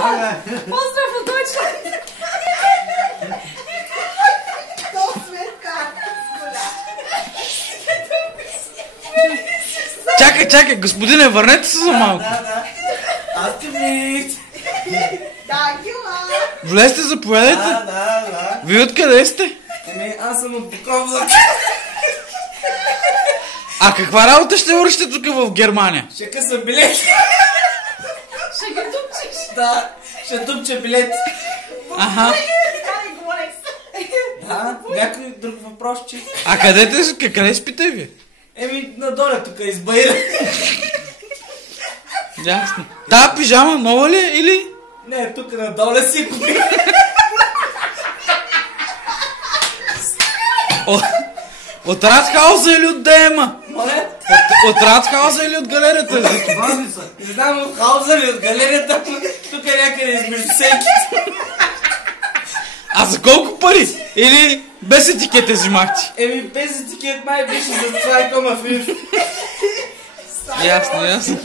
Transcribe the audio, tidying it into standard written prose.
Deutschland! Pozdrav od Deutschland! Чакай, господине, върнете се за малко. Да. Аз ти вид. Да, Гила! Влезте, заповядайте. Да. Вие откъде сте? Аз съм от Буковлак. А каква работа ще вършите тук в Германия? Ще къса билети. Ще ги тупчиш. Да, ще тупча билети. Аха. Да, някой друг въпрос, че... А къде спите ви? Надоле тук избаира. Ясно. Та пижама нова ли е или? Не, тук надоле си купи. От Радхауза или от ДМа? Моля? От Радхауза или от галерията? Не знам от Хауза или от галерията, тук е някъде измежду сейките. А за колко пари? Или без етикет е взимахте? Без етикет май беше за това и кома фив. Ясно.